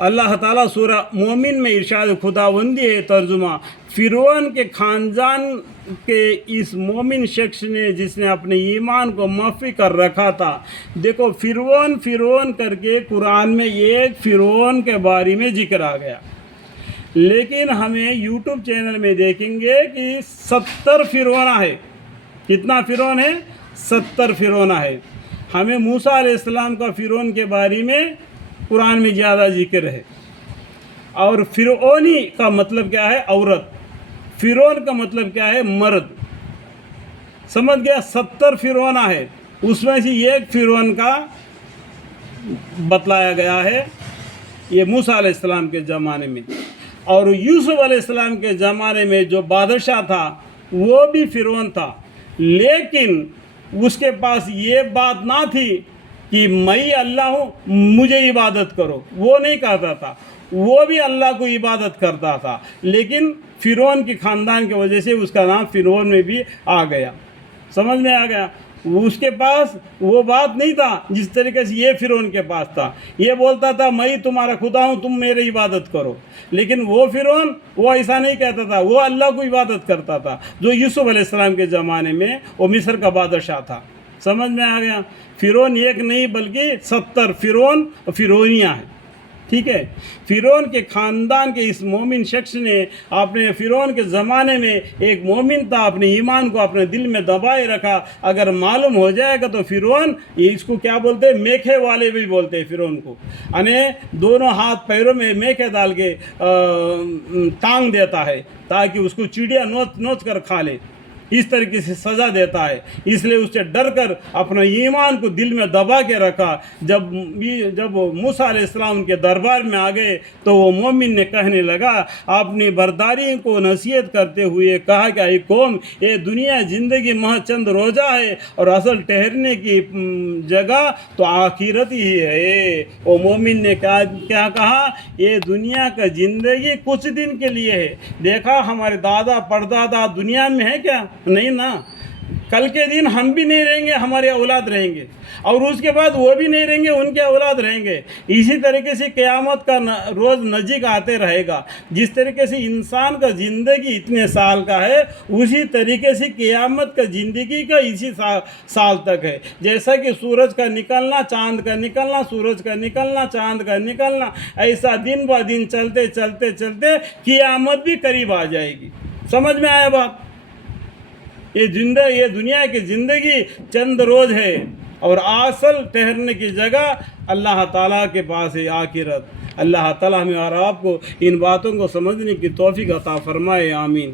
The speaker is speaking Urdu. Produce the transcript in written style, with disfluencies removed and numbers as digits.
اللہ تعالیٰ سورہ مومن میں ارشاد خداوندی ہے ترجمہ، فرعون کے خاندان کے اس مومن شخص نے جس نے اپنے ایمان کو مخفی کر رکھا تھا۔ دیکھو فرعون کر کے قرآن میں ایک فرعون کے بارے میں ذکر آ گیا، لیکن ہمیں یوٹیوب چینل میں دیکھیں گے کہ 70 فرعون ہے۔ کتنا فرعون ہے؟ 70 فرعون ہے۔ ہمیں موسیٰ علیہ السلام کا فرعون کے بارے میں قرآن میں زیادہ ذکر ہے۔ اور فرعونی کا مطلب کیا ہے؟ عورت۔ فرعون کا مطلب کیا ہے؟ مرد۔ سمجھ گیا؟ 70 فرعون ہے، اس میں سے ایک فرعون کا بتلایا گیا ہے یہ موسیٰ علیہ السلام کے زمانے میں۔ اور یوسف علیہ السلام کے زمانے میں جو بادشاہ تھا وہ بھی فرعون تھا، لیکن اس کے پاس یہ بات نہ تھی کہ میں اللہ ہوں مجھے عبادت کرو، وہ نہیں کہتا تھا، وہ بھی اللہ کو عبادت کرتا تھا، لیکن فرعون کی خاندان کی وجہ سے اس کا نام فرعون میں بھی آ گیا۔ سمجھ میں آ گیا؟ اس کے پاس وہ بات نہیں تھا جس طریقے سے یہ فرعون کے پاس تھا۔ یہ بولتا تھا میں تمہارا خدا ہوں، تم میری عبادت کرو، لیکن وہ فرعون وہ ایسا نہیں کہتا تھا، وہ اللہ کو عبادت کرتا تھا، جو یوسف علیہ السلام کے زمانے میں وہ مصر کا بادشاہ تھا۔ سمجھ میں آ گیا؟ فرعون ایک نہیں بلکہ 70 فرعون اور فرعونیاں ہیں۔ ٹھیک ہے؟ فرعون کے خاندان کے اس مومن شخص نے اپنے فرعون کے زمانے میں ایک مومن تھا، اپنے ایمان کو اپنے دل میں دبائے رکھا۔ اگر معلوم ہو جائے گا تو فرعون، اس کو کیا بولتے ہیں؟ میکھے والے بھی بولتے ہیں فرعون کو، یعنی دونوں ہاتھ پیروں میں میکھے ڈال کے ٹانگ دیتا ہے تاکہ اس کو چڑیا نوچ کر کھا لے، اس طریقے سے سزا دیتا ہے۔ اس لیے اس سے ڈر کر اپنا ایمان کو دل میں دبا کے رکھا۔ جب موسیٰ علیہ السلام کے دربار میں آ گئے تو وہ مومن نے کہنے لگا، اپنی برداری کو نصیحت کرتے ہوئے کہا کہ اے قوم، یہ دنیا زندگی محض چند روزہ ہے اور اصل ٹھہرنے کی جگہ تو آخرت ہی ہے۔ وہ مومن نے کیا کہا؟ یہ دنیا کا زندگی کچھ دن کے لیے ہے۔ دیکھا ہمارے دادا پردادا دنیا میں ہے کیا؟ نہیں نا، کل کے دن ہم بھی نہیں رہیں گے، ہمارے اولاد رہیں گے، اور اس کے بعد وہ بھی نہیں رہیں گے، ان کے اولاد رہیں گے۔ اسی طریقے سے قیامت کا روز نزدیک آتے رہے گا۔ جس طریقے سے انسان کا زندگی اتنے سال کا ہے، اسی طریقے سے قیامت کا زندگی کا اسی سال تک ہے۔ جیسا کہ سورج کا نکلنا، چاند کا نکلنا، سورج کا نکلنا، چاند کا نکلنا، ایسا دن با دن چلتے چلتے چلتے قیامت بھی قریب آ جائے گی۔ سمجھ میں آیا بات؟ یہ دنیا کی زندگی چند روز ہے اور اصل ٹھہرنے کی جگہ اللہ تعالیٰ کے پاس ہے، آخرت۔ اللہ تعالیٰ ہمیں اور آپ کو ان باتوں کو سمجھنے کی توفیق عطا فرمائے، آمین۔